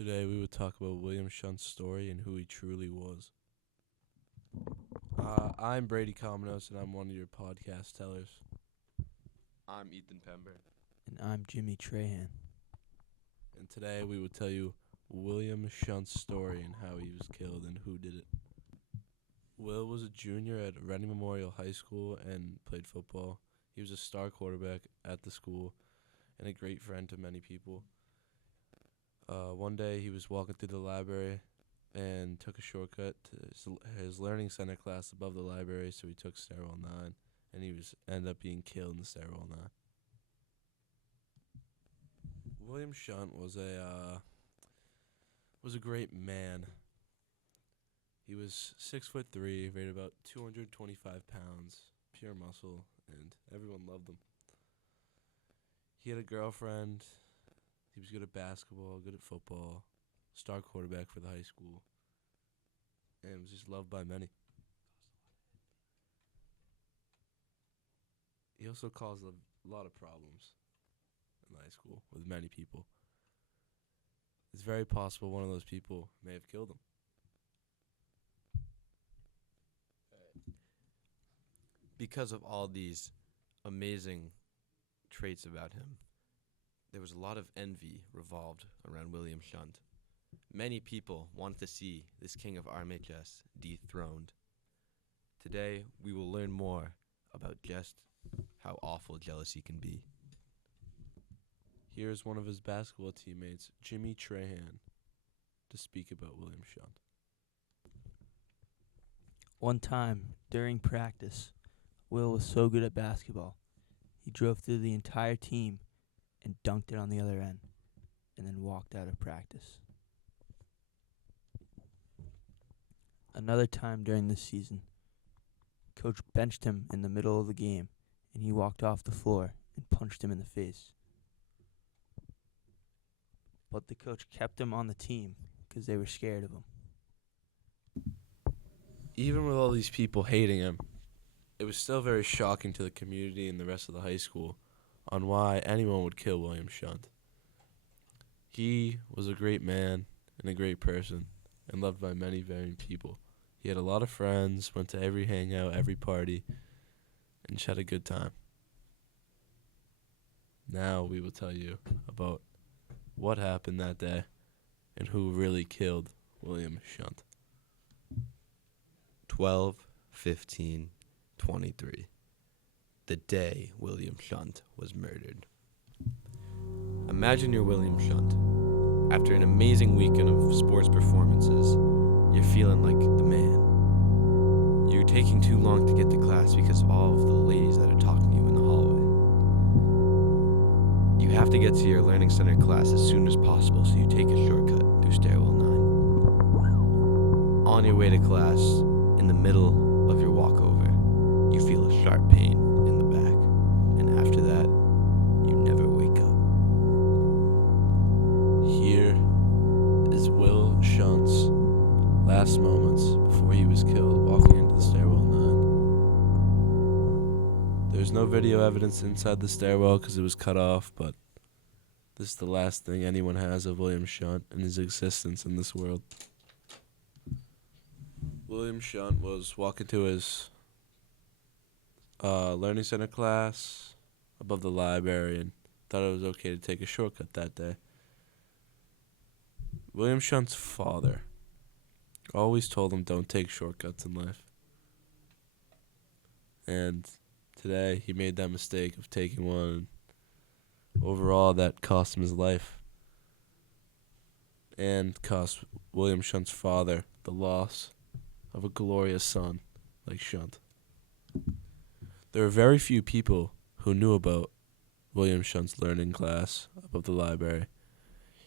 Today we would talk about William Shunt's story and who he truly was. I'm Brady Cominos, and I'm one of your podcast tellers. I'm Ethan Pember. And I'm Jimmy Trahan. And today we would tell you William Shunt's story and how he was killed and who did it. Will was a junior at Reading Memorial High School and played football. He was a star quarterback at the school and a great friend to many people. One day he was walking through the library and took a shortcut to his learning center class above the library, so he took stairwell 9, and he ended up being killed in stairwell 9. William Shunt was a great man. He was 6'3", weighed about 225 pounds, pure muscle, and everyone loved him. He had a girlfriend. He was good at basketball, good at football, star quarterback for the high school, and was just loved by many. He also caused a lot of problems in high school with many people. It's very possible one of those people may have killed him. Because of all these amazing traits about him, there was a lot of envy revolved around William Shunt. Many people wanted to see this king of RMHS dethroned. Today, we will learn more about just how awful jealousy can be. Here's one of his basketball teammates, Jimmy Trahan, to speak about William Shunt. One time, during practice, Will was so good at basketball, he drove through the entire team and dunked it on the other end, and then walked out of practice. Another time during this season, Coach benched him in the middle of the game, and he walked off the floor and punched him in the face. But the coach kept him on the team because they were scared of him. Even with all these people hating him, it was still very shocking to the community and the rest of the high school on why anyone would kill William Shunt. He was a great man and a great person and loved by many, many people. He had a lot of friends, went to every hangout, every party, and just had a good time. Now we will tell you about what happened that day and who really killed William Shunt. 12/15/23. The day William Shunt was murdered. Imagine you're William Shunt. After an amazing weekend of sports performances, you're feeling like the man. You're taking too long to get to class because of all of the ladies that are talking to you in the hallway. You have to get to your learning center class as soon as possible, so you take a shortcut through stairwell 9. On your way to class, in the middle of your walkover, you feel a sharp pain in the back, and after that, you never wake up. Here is Will Shunt's last moments before he was killed, walking into the stairwell 9. There's no video evidence inside the stairwell because it was cut off, but this is the last thing anyone has of William Shunt and his existence in this world. William Shunt was walking to his learning center class above the library and thought it was okay to take a shortcut that day. William Shunt's father always told him don't take shortcuts in life. And today he made that mistake of taking one. Overall, that cost him his life and cost William Shunt's father the loss of a glorious son like Shunt. There are very few people who knew about William Shunt's learning class above the library.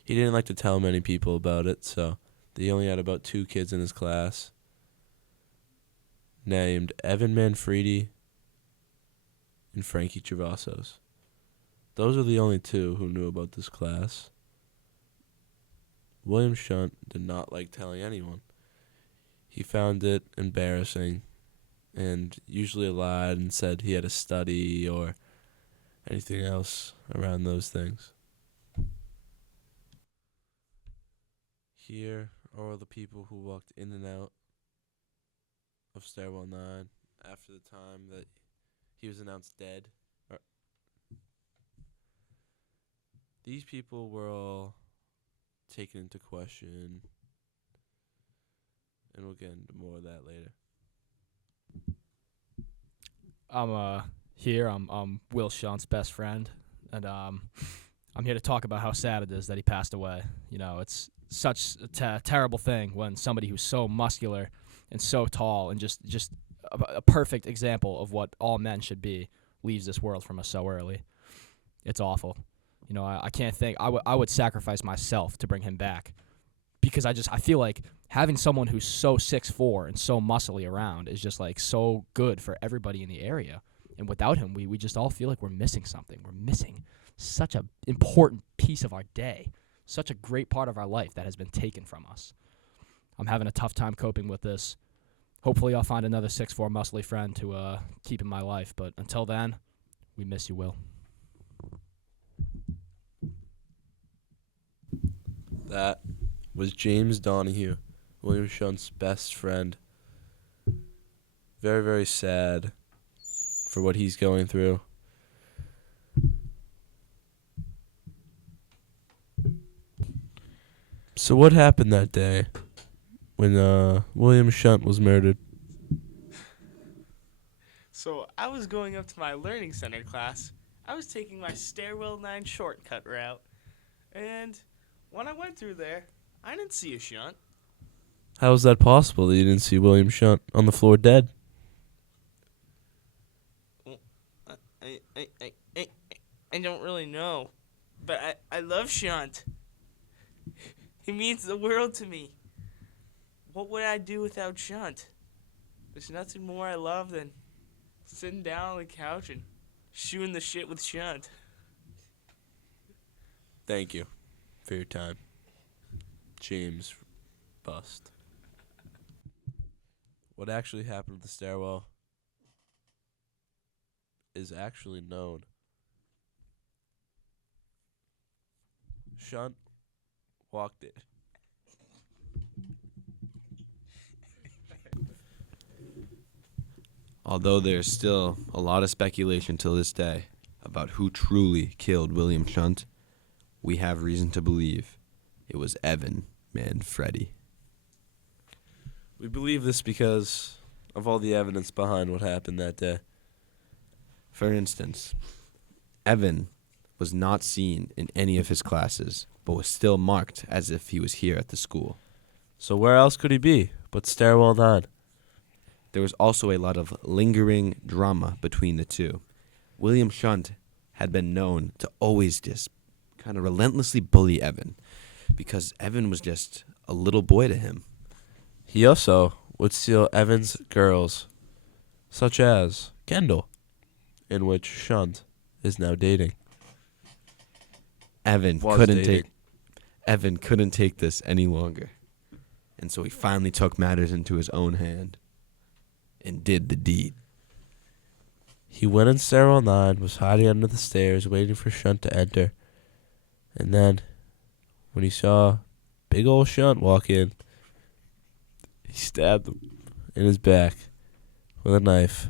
He didn't like to tell many people about it, so they only had about 2 kids in his class named Evan Manfredi and Frankie Travasos. Those are the only 2 who knew about this class. William Shunt did not like telling anyone. He found it embarrassing and usually lied and said he had to study or anything else around those things. Here are all the people who walked in and out of Stairwell 9 after the time that he was announced dead. These people were all taken into question, and we'll get into more of that later. I'm Will Shunt's best friend, and I'm here to talk about how sad it is that he passed away. You know, it's such a terrible thing when somebody who's so muscular and so tall and just a perfect example of what all men should be leaves this world from us so early. It's awful. You know, I can't think. I would sacrifice myself to bring him back because I feel like having someone who's so 6'4" and so muscly around is just like so good for everybody in the area. And without him, we just all feel like we're missing something. We're missing such an important piece of our day, such a great part of our life that has been taken from us. I'm having a tough time coping with this. Hopefully I'll find another 6'4" muscly friend to keep in my life. But until then, we miss you, Will. That was James Donahue, William Shunt's best friend. Very, very sad for what he's going through. So what happened that day when William Shunt was murdered? So I was going up to my learning center class. I was taking my Stairwell 9 shortcut route. And when I went through there, I didn't see a Shunt. How was that possible that you didn't see William Shunt on the floor dead? I don't really know. But I love Chunt. He means the world to me. What would I do without Chunt? There's nothing more I love than sitting down on the couch and shooting the shit with Chunt. Thank you for your time. James Bust. What actually happened at the stairwell is actually known. Chunt walked it. Although there's still a lot of speculation till this day about who truly killed William Chunt, we have reason to believe it was Evan Manfredi. We believe this because of all the evidence behind what happened that day. For instance, Evan was not seen in any of his classes, but was still marked as if he was here at the school. So where else could he be but Stairwell 9? There was also a lot of lingering drama between the two. William Chunt had been known to always just kind of relentlessly bully Evan because Evan was just a little boy to him. He also would steal Evan's girls, such as Kendall, in which Chunt is now dating. Evan couldn't take this any longer. And so he finally took matters into his own hand and did the deed. He went in Stairwell 9, was hiding under the stairs, waiting for Chunt to enter. And then, when he saw big old Chunt walk in, he stabbed him in his back with a knife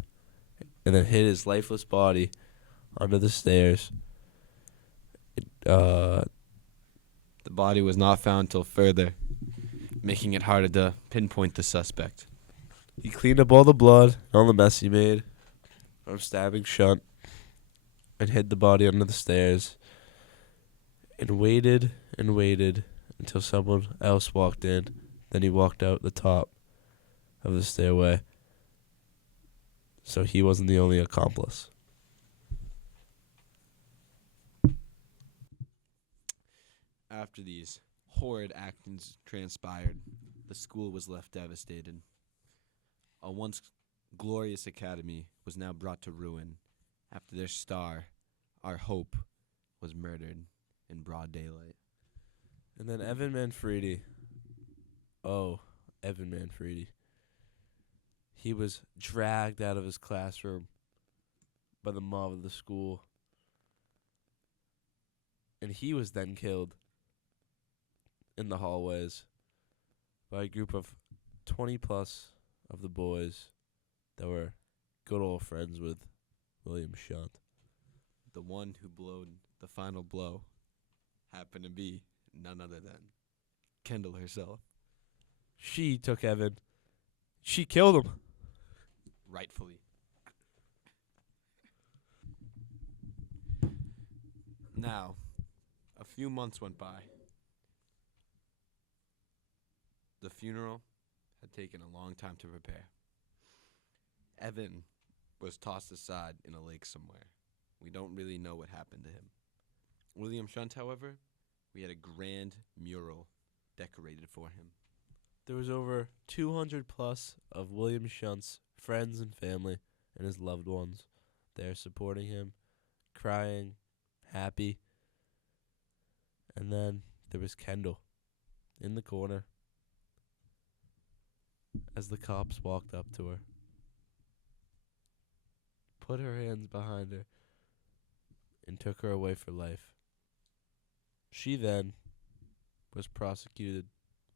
and then hid his lifeless body under the stairs. The body was not found till further, making it harder to pinpoint the suspect. He cleaned up all the blood and all the mess he made from stabbing Chunt and hid the body under the stairs and waited until someone else walked in. Then he walked out the top of the stairway. So he wasn't the only accomplice. After these horrid actions transpired, the school was left devastated. A once glorious academy was now brought to ruin after their star, our hope, was murdered in broad daylight. And then Evan Manfredi. Oh, Evan Manfredi. He was dragged out of his classroom by the mob of the school. And he was then killed in the hallways by a group of 20 plus of the boys that were good old friends with William Shunt. The one who blowed the final blow happened to be none other than Kendall herself. She took Evan. She killed him. Rightfully. Now, a few months went by. The funeral had taken a long time to prepare. Evan was tossed aside in a lake somewhere. We don't really know what happened to him. William Shunt, however, we had a grand mural decorated for him. There was over 200 plus of William Shunt's friends and family and his loved ones there supporting him, crying, happy. And then there was Kendall in the corner as the cops walked up to her, put her hands behind her, and took her away for life. She then was prosecuted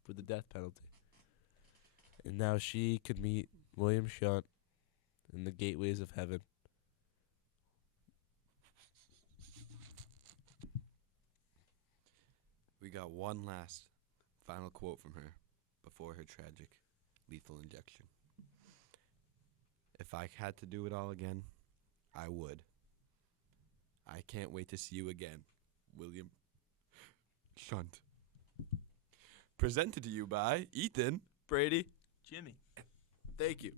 for the death penalty. And now she could meet William Shunt in the gateways of heaven. We got one last final quote from her before her tragic lethal injection. If I had to do it all again, I would. I can't wait to see you again, William Shunt. Presented to you by Ethan, Brady, Jimmy. Thank you.